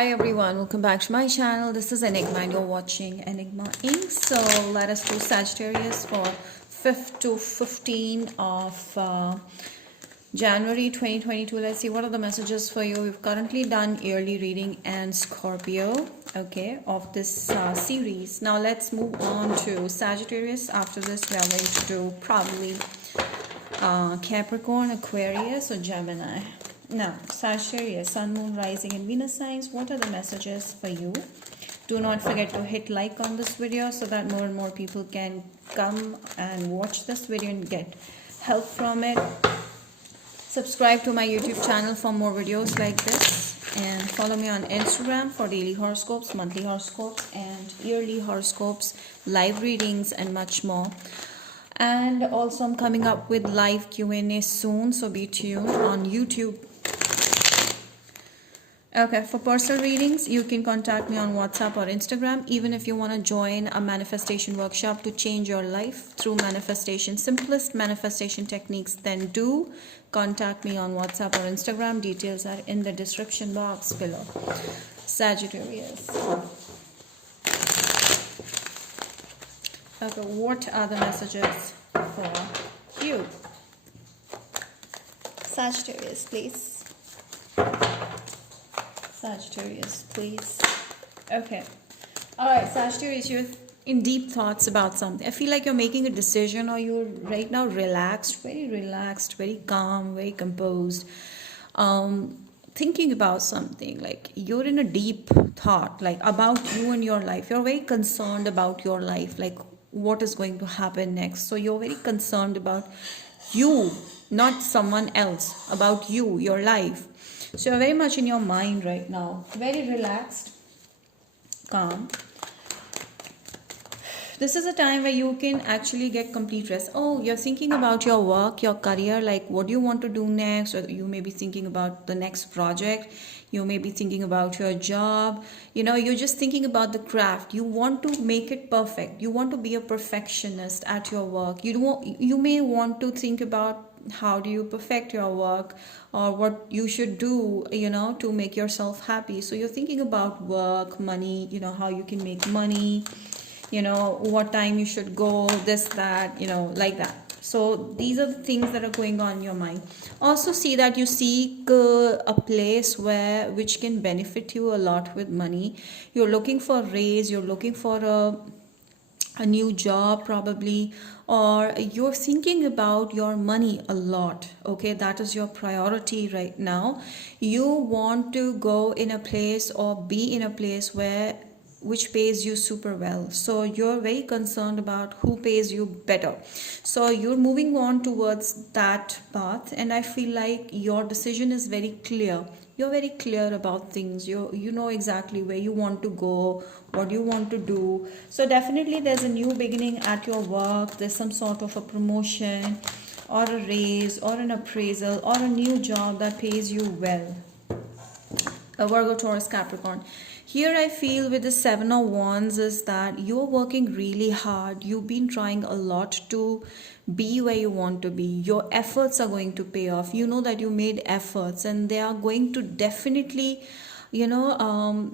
Hi everyone, welcome back to my channel. This is Enigma and you're watching Enigma Inc. So let us do Sagittarius for 5th to 15 of January 2022. Let's see what are the messages for you. We've currently done yearly reading and Scorpio, okay, of this series. Now let's move on to Sagittarius. After this we are going to do probably Capricorn, Aquarius or Gemini. Now, Sagittarius, Sun, Moon, Rising and Venus signs, what are the messages for you? Do not forget to hit like on this video so that more and more people can come and watch this video and get help from it. Subscribe to my YouTube channel for more videos like this. And follow me on Instagram for daily horoscopes, monthly horoscopes and yearly horoscopes, live readings and much more. And also I'm coming up with live Q&A soon, so be tuned on YouTube. Okay, for personal readings, you can contact me on WhatsApp or Instagram. Even if you want to join a manifestation workshop to change your life through manifestation, simplest manifestation techniques, then do contact me on WhatsApp or Instagram. Details are in the description box below. Sagittarius. Okay, what are the messages for you? Sagittarius, please. Sagittarius, please. Okay. Alright, Sagittarius, you're in deep thoughts about something. I feel like you're making a decision or you're right now relaxed, very calm, very composed. Thinking about something, like you're in a deep thought, like about you and your life. You're very concerned about your life, like what is going to happen next. So you're very concerned about you, not someone else, about you, your life. So you're very much in your mind right now, very relaxed, calm. This is a time where you can actually get complete rest. Oh, you're thinking about your work, your career, like what do you want to do next? Or you may be thinking about the next project. You may be thinking about your job. You know, you're just thinking about the craft. You want to make it perfect. You want to be a perfectionist at your work. You may want to think about how do you perfect your work or what you should do, you know, to make yourself happy. So you're thinking about work, money, you know, how you can make money, you know, what time you should go, this, that, you know, like that. So these are the things that are going on in your mind. Also see that you seek a place which can benefit you a lot with money. You're looking for a raise, you're looking for a new job probably, or you're thinking about your money a lot. Okay, that is your priority right now. You want to go in a place or be in a place which pays you super well. So you're very concerned about who pays you better. So you're moving on towards that path, and I feel like your decision is very clear. You're very clear about things. You know exactly where you want to go, what you want to do. So definitely there's a new beginning at your work. There's some sort of a promotion or a raise or an appraisal or a new job that pays you well. A Virgo, Taurus, Capricorn. Here I feel with the 7 of Wands is that you're working really hard. You've been trying a lot to be where you want to be. Your efforts are going to pay off. You know that you made efforts and they are going to definitely, you know,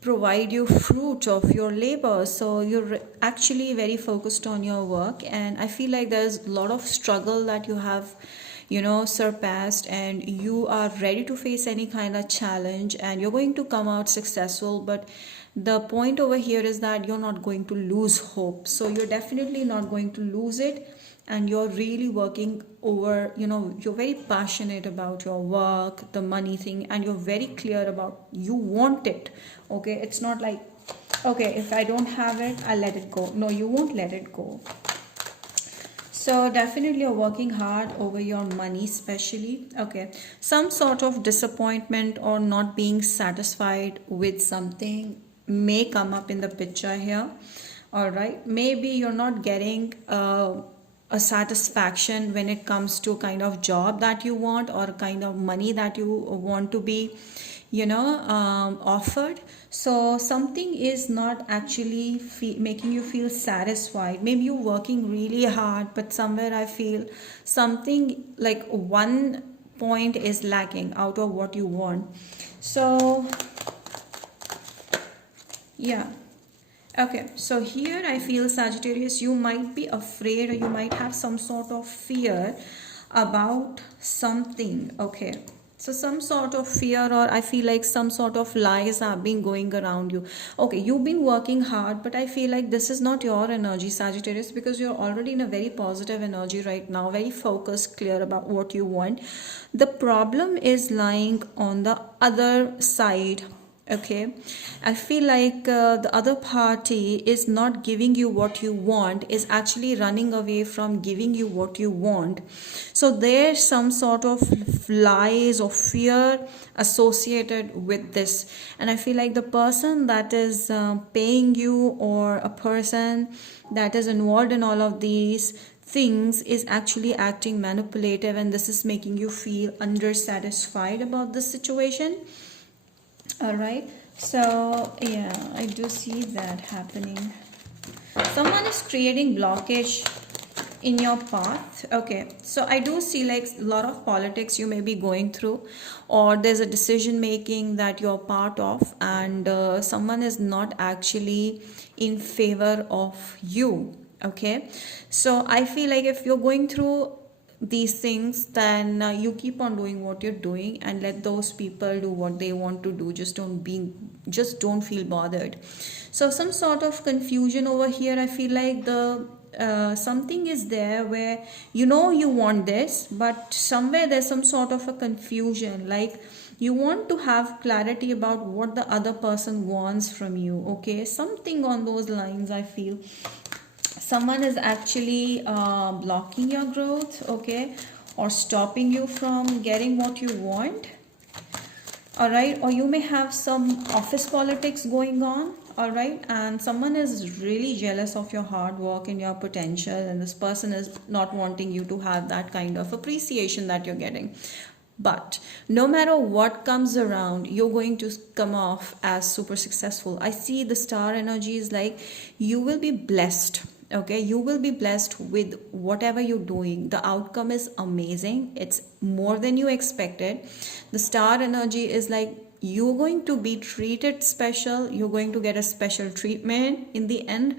provide you fruit of your labor. So you're actually very focused on your work, and I feel like there's a lot of struggle that you have, you know, surpassed, and you are ready to face any kind of challenge and you're going to come out successful. But the point over here is that you're not going to lose hope. So you're definitely not going to lose it, and you're really working over, you know, you're very passionate about your work, the money thing, and you're very clear about you want it. Okay, it's not like, okay, if I don't have it, I'll let it go. No, you won't let it go. So definitely you're working hard over your money especially. Okay, some sort of disappointment or not being satisfied with something may come up in the picture here. All right, maybe you're not getting a satisfaction when it comes to kind of job that you want or kind of money that you want to be, you know, offered. So something is not actually making you feel satisfied. Maybe you're working really hard, but somewhere I feel something like one point is lacking out of what you want. So Yeah. Okay, so here I feel Sagittarius, you might be afraid or you might have some sort of fear about something. Okay, so some sort of fear, or I feel like some sort of lies have been going around you. Okay, you've been working hard, but I feel like this is not your energy, Sagittarius, because you're already in a very positive energy right now, very focused, clear about what you want. The problem is lying on the other side. Okay, I feel like the other party is not giving you what you want, is actually running away from giving you what you want. So there's some sort of lies or fear associated with this, and I feel like the person that is paying you, or a person that is involved in all of these things, is actually acting manipulative, and this is making you feel undersatisfied about this situation. All right, so yeah, I do see that happening. Someone is creating blockage in your path. Okay, so I do see like a lot of politics you may be going through, or there's a decision making that you're part of, and someone is not actually in favor of you. Okay, so I feel like if you're going through these things, then you keep on doing what you're doing and let those people do what they want to do. Just don't feel bothered. So some sort of confusion over here. I feel like the something is there where you want this, but somewhere there's some sort of a confusion, like you want to have clarity about what the other person wants from you. Okay, something on those lines, I feel. Someone is actually blocking your growth, okay, or stopping you from getting what you want. All right, or you may have some office politics going on. All right, and someone is really jealous of your hard work and your potential, and this person is not wanting you to have that kind of appreciation that you're getting. But no matter what comes around, you're going to come off as super successful. I see the star energy is like you will be blessed. Okay, you will be blessed with whatever you're doing. The outcome is amazing, it's more than you expected. The star energy is like you're going to be treated special, you're going to get a special treatment in the end.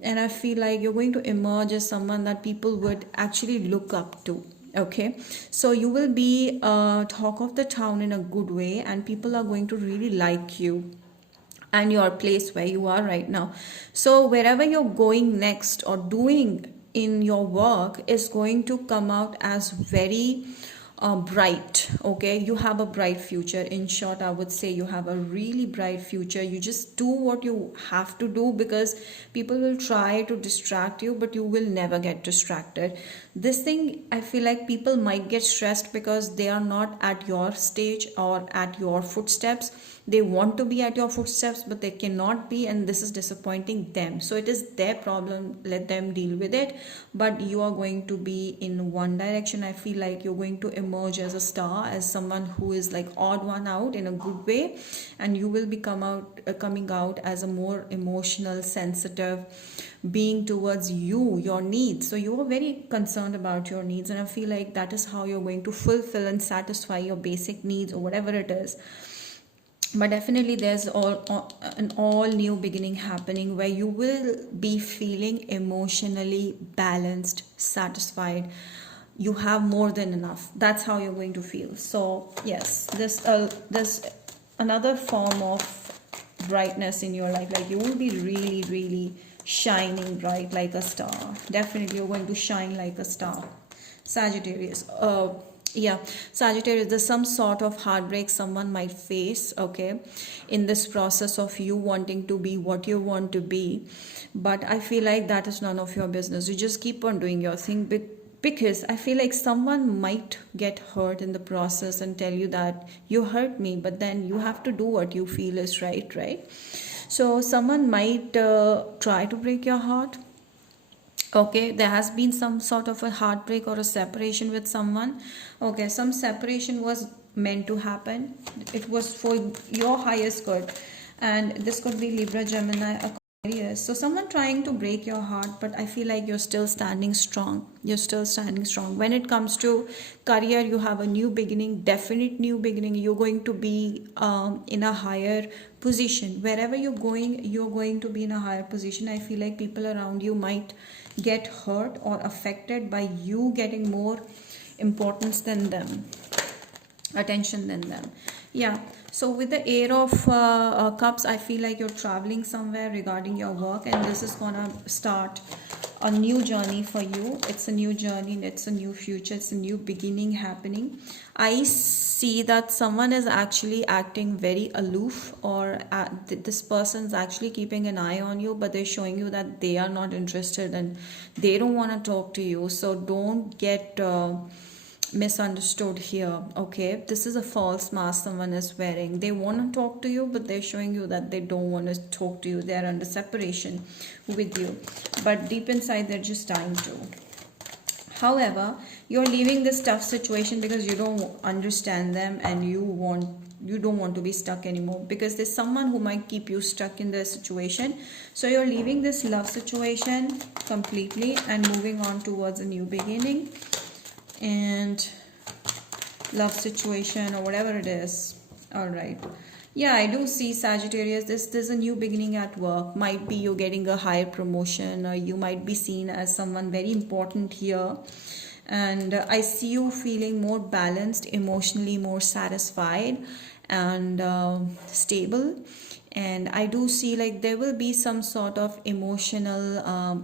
And I feel like you're going to emerge as someone that people would actually look up to. Okay, so you will be talk of the town in a good way, and people are going to really like you and your place where you are right now. So wherever you're going next or doing in your work is going to come out as very bright. Okay, you have a bright future. In short, I would say you have a really bright future. You just do what you have to do, because people will try to distract you, but you will never get distracted. This thing, I feel like people might get stressed because they are not at your stage or at your footsteps. They want to be at your footsteps, but they cannot be, and this is disappointing them. So it is their problem, let them deal with it. But you are going to be in one direction. I feel like you're going to emerge as a star, as someone who is like odd one out in a good way, and you will be coming out as a more emotional, sensitive being towards your needs. So you are very concerned about your needs, and I feel like that is how you're going to fulfill and satisfy your basic needs or whatever it is. But definitely there's an all new beginning happening where you will be feeling emotionally balanced, satisfied. You have more than enough. That's how you're going to feel. So yes, this another form of brightness in your life. Like you will be really, really shining bright like a star. Definitely you're going to shine like a star, Sagittarius. Yeah, Sagittarius, there's some sort of heartbreak someone might face, okay, in this process of you wanting to be what you want to be. But I feel like that is none of your business. You just keep on doing your thing, because I feel like someone might get hurt in the process and tell you that you hurt me, but then you have to do what you feel is right, right? So someone might try to break your heart. Okay, there has been some sort of a heartbreak or a separation with someone. Okay, some separation was meant to happen. It was for your highest good, and this could be Libra, Gemini, Yes, so someone trying to break your heart, but I feel like you're still standing strong. You're still standing strong. When it comes to career, you have a new beginning, definite new beginning. You're going to be in a higher position. Wherever you're going to be in a higher position. I feel like people around you might get hurt or affected by you getting more importance than them, attention than them. Yeah, so with the air of cups, I feel like you're traveling somewhere regarding your work, and this is gonna start a new journey for you. It's a new journey, it's a new future, it's a new beginning happening. I see that someone is actually acting very aloof, or this person's actually keeping an eye on you, but they're showing you that they are not interested and they don't want to talk to you. So don't get misunderstood here. Okay, this is a false mask someone is wearing. They want to talk to you, but they're showing you that they don't want to talk to you. They're under separation with you, but deep inside they're just dying to. However, you're leaving this tough situation because you don't understand them, and you don't want to be stuck anymore, because there's someone who might keep you stuck in this situation. So you're leaving this love situation completely and moving on towards a new beginning and love situation or whatever it is. All right, yeah, I do see Sagittarius, this is a new beginning at work. Might be you're getting a higher promotion, or you might be seen as someone very important here. And I see you feeling more balanced emotionally, more satisfied and stable. And I do see like there will be some sort of emotional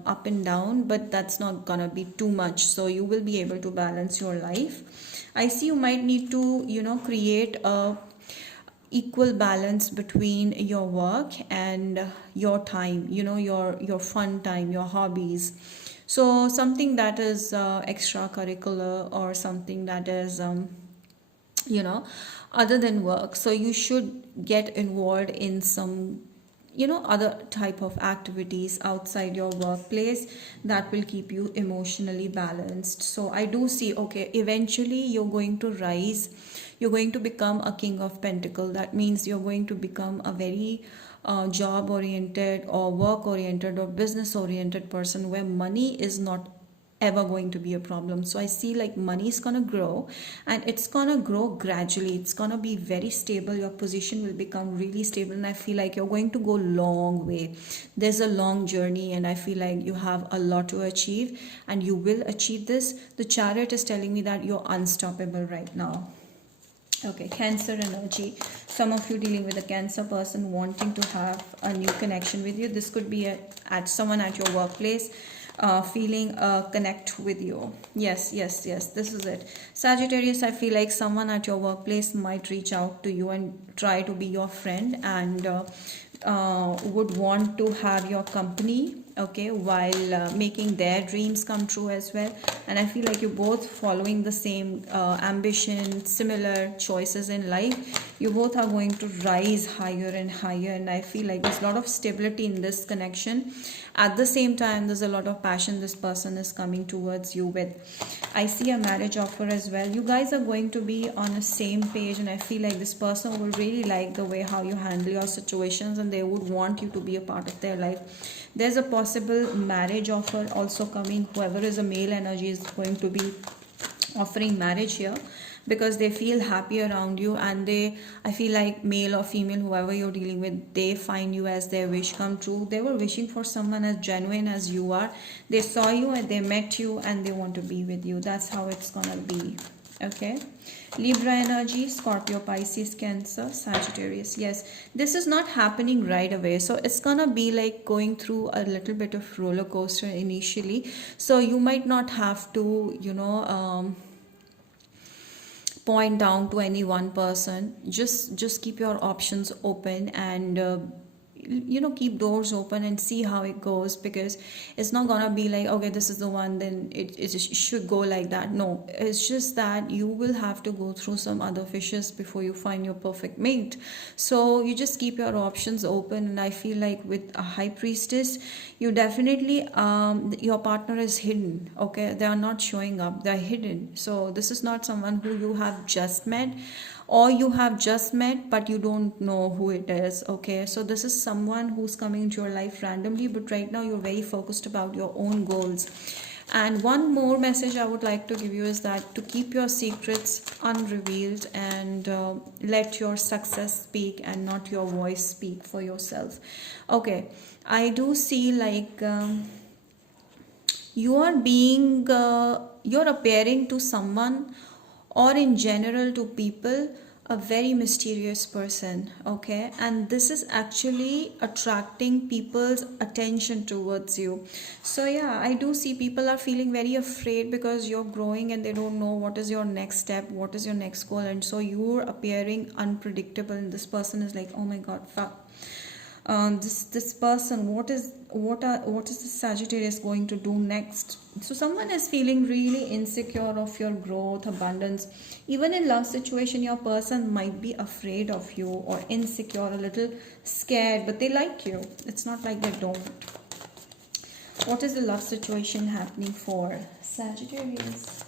up and down, but that's not gonna be too much, so you will be able to balance your life. I see you might need to create a equal balance between your work and your time, your fun time, your hobbies. So something that is extracurricular, or something that is you know other than work. So you should get involved in some other type of activities outside your workplace that will keep you emotionally balanced. So I do see, okay, eventually you're going to rise, you're going to become a king of pentacle. That means you're going to become a very job oriented or work oriented or business oriented person, where money is not ever going to be a problem. So I see like money is going to grow, and it's going to grow gradually. It's going to be very stable. Your position will become really stable, and I feel like you're going to go long way. There's a long journey, and I feel like you have a lot to achieve, and you will achieve this. The Chariot is telling me that you're unstoppable right now. Okay, Cancer energy. Some of you dealing with a Cancer person wanting to have a new connection with you. This could be at someone at your workplace feeling a connect with you. Yes, yes, yes, this is it. Sagittarius, I feel like someone at your workplace might reach out to you and try to be your friend, and would want to have your company, okay, while making their dreams come true as well. And I feel like you're both following the same ambition, similar choices in life. You both are going to rise higher and higher, and I feel like there's a lot of stability in this connection. At the same time, there's a lot of passion this person is coming towards you with. I see a marriage offer as well. You guys are going to be on the same page, and I feel like this person will really like the way how you handle your situations, and they would want you to be a part of their life. There's a possible marriage offer also coming. Whoever is a male energy is going to be offering marriage here, because they feel happy around you, and I feel like male or female, whoever you're dealing with, they find you as their wish come true. They were wishing for someone as genuine as you are. They saw you and they met you, and they want to be with you. That's how it's gonna be. Okay, Libra energy, Scorpio, Pisces, Cancer, Sagittarius. Yes, this is not happening right away, so it's gonna be like going through a little bit of roller coaster initially. So you might not have to point down to any one person. Just keep your options open, and keep doors open and see how it goes, because it's not gonna be like, okay, this is the one, then it should go like that. No, it's just that you will have to go through some other fishes before you find your perfect mate. So you just keep your options open, and I feel like with a High Priestess, you definitely your partner is hidden. Okay, they are not showing up, they're hidden. So this is not someone who you have just met, or you have just met but you don't know who it is. Okay, so this is someone who's coming into your life randomly, but right now you're very focused about your own goals. And one more message I would like to give you is that to keep your secrets unrevealed, and let your success speak and not your voice speak for yourself. Okay, I do see like you're appearing to someone, or in general to people, a very mysterious person. Okay, and this is actually attracting people's attention towards you. So yeah, I do see people are feeling very afraid because you're growing and they don't know what is your next step, what is your next goal, and so you're appearing unpredictable, and this person is like, oh my god, fuck, this person, what is the Sagittarius going to do next? So someone is feeling really insecure of your growth, abundance. Even in love situation, your person might be afraid of you or insecure, a little scared, but they like you. It's not like they don't. What is the love situation happening for Sagittarius?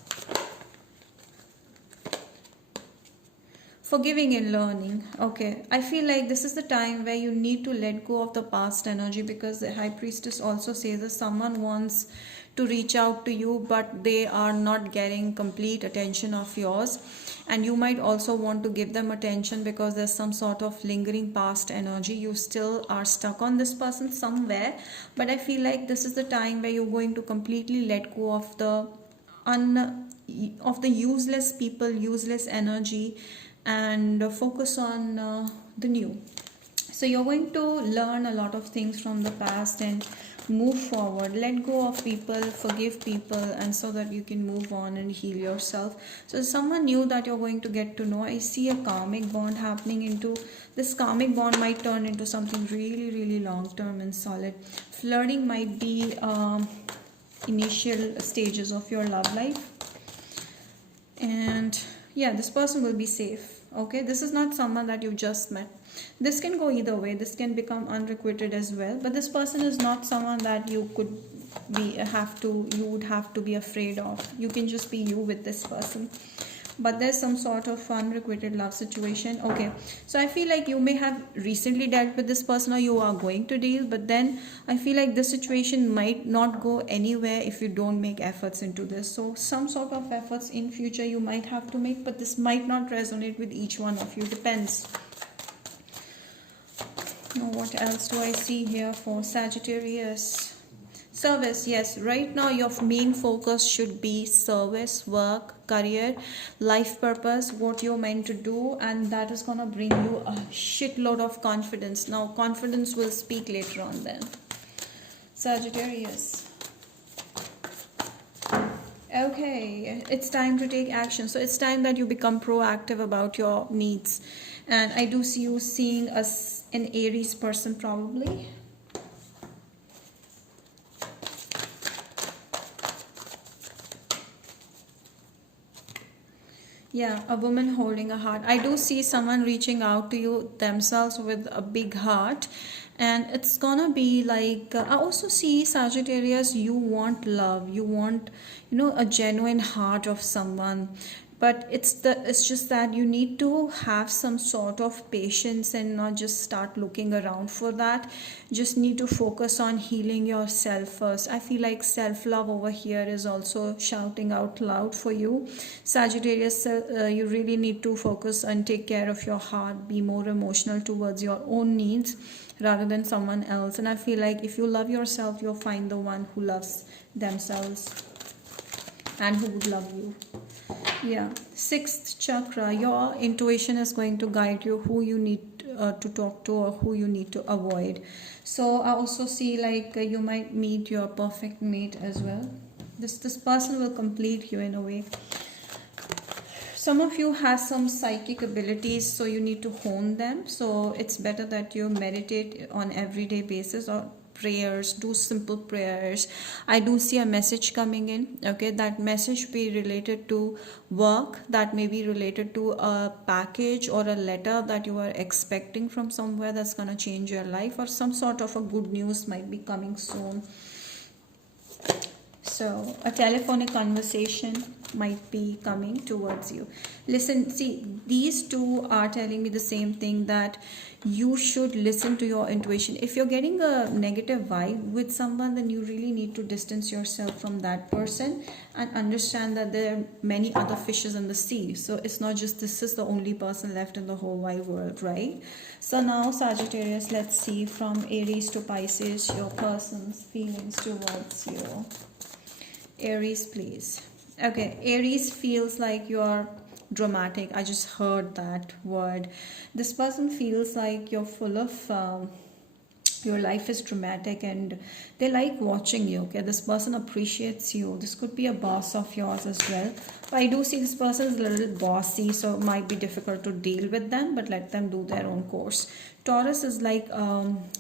Forgiving and learning. Okay, I feel like this is the time where you need to let go of the past energy, because the High Priestess also says that someone wants to reach out to you but they are not getting complete attention of yours, and you might also want to give them attention because there's some sort of lingering past energy. You still are stuck on this person somewhere, but I feel like this is the time where you're going to completely let go of the useless people, useless energy, and focus on the new. So you're going to learn a lot of things from the past and move forward, let go of people, forgive people, and so that you can move on and heal yourself. So someone new that you're going to get to know. I see a karmic bond happening. Into this karmic bond might turn into something really, really long term and solid. Flirting might be initial stages of your love life, and yeah, this person will be safe. Okay, this is not someone that you just met. This can go either way. This can become unrequited as well, but this person is not someone that you would have to be afraid of. You can just be you with this person, but there's some sort of unrequited love situation. Okay, so I feel like you may have recently dealt with this person, or you are going to deal, but then I feel like this situation might not go anywhere if you don't make efforts into this. So some sort of efforts in future you might have to make, but this might not resonate with each one of you. Depends. Now what else do I see here for Sagittarius? Service. Yes, right now your main focus should be service, work, career, life purpose, what you're meant to do, and that is gonna bring you a shitload of confidence. Now confidence will speak later on then. Sagittarius. Okay, it's time to take action. So it's time that you become proactive about your needs. And I do see you seeing an Aries person probably. Yeah, a woman holding a heart. I do see someone reaching out to you themselves with a big heart, and it's gonna be like I also see Sagittarius, you want love, you want, a genuine heart of someone, but it's just that you need to have some sort of patience and not just start looking around for that. Just need to focus on healing yourself first. I feel like self love over here is also shouting out loud for you, Sagittarius. You really need to focus and take care of your heart, be more emotional towards your own needs rather than someone else. And I feel like if you love yourself, you'll find the one who loves themselves and who would love you. Yeah, sixth chakra, your intuition is going to guide you who you need to talk to or who you need to avoid. So I also see like you might meet your perfect mate as well. This person will complete you in a way. Some of you have some psychic abilities, so you need to hone them. So it's better that you meditate on everyday basis, or prayers, do simple prayers. I do see a message coming in. Okay, that message be related to work, that may be related to a package or a letter that you are expecting from somewhere that's going to change your life, or some sort of a good news might be coming soon. So a telephonic conversation might be coming towards you. Listen, see, these two are telling me the same thing, that you should listen to your intuition. If you're getting a negative vibe with someone, then you really need to distance yourself from that person and understand that there are many other fishes in the sea. So it's not just this is the only person left in the whole wide world, right? So now, Sagittarius, let's see from Aries to Pisces your person's feelings towards you. Aries, please. Okay, Aries feels like you're dramatic. I just heard that word. This person feels like you're full of your life is dramatic and they like watching you. Okay, this person appreciates you. This could be a boss of yours as well, but I do see this person is a little bossy, so it might be difficult to deal with them, but let them do their own course. Taurus is like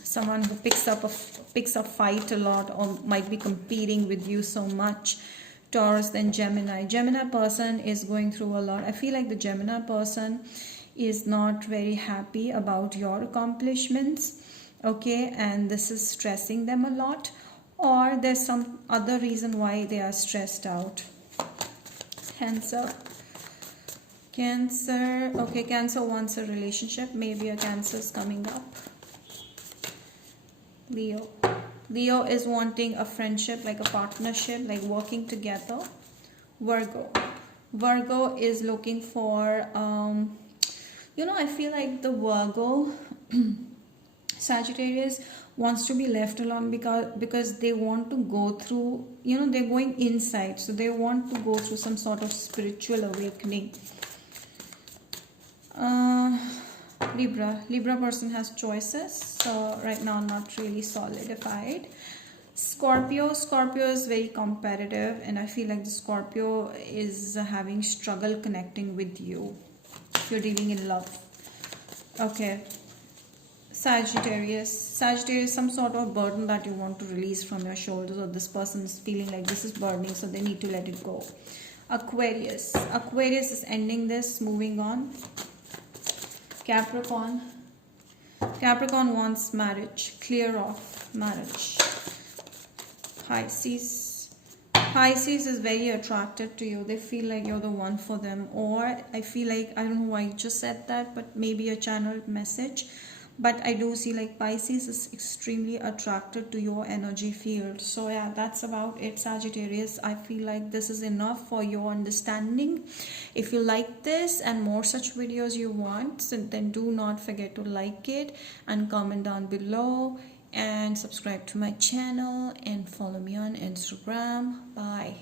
someone who picks up a fight a lot, or might be competing with you so much. Taurus. Then Gemini person is going through a lot. I feel like the Gemini person is not very happy about your accomplishments, okay, and this is stressing them a lot, or there's some other reason why they are stressed out. Cancer. Okay, Cancer wants a relationship. Maybe a Cancer is coming up. Leo is wanting a friendship, like a partnership, like working together. Virgo is looking for I feel like the Virgo Sagittarius wants to be left alone because they want to go through, they're going inside, so they want to go through some sort of spiritual awakening. Libra person has choices, so right now not really solidified. Scorpio is very competitive, and I feel like the Scorpio is having struggle connecting with you if you're dealing in love. Okay, Sagittarius, some sort of burden that you want to release from your shoulders, or this person is feeling like this is burdening, so they need to let it go. Aquarius is ending this, moving on. Capricorn wants marriage, clear off marriage. Pisces is very attracted to you. They feel like you're the one for them, or I feel like, I don't know why I just said that, but maybe a channeled message. But I do see like Pisces is extremely attracted to your energy field. So yeah, that's about it, Sagittarius. I feel like this is enough for your understanding. If you like this and more such videos you want, so then do not forget to like it and comment down below and subscribe to my channel and follow me on Instagram. Bye.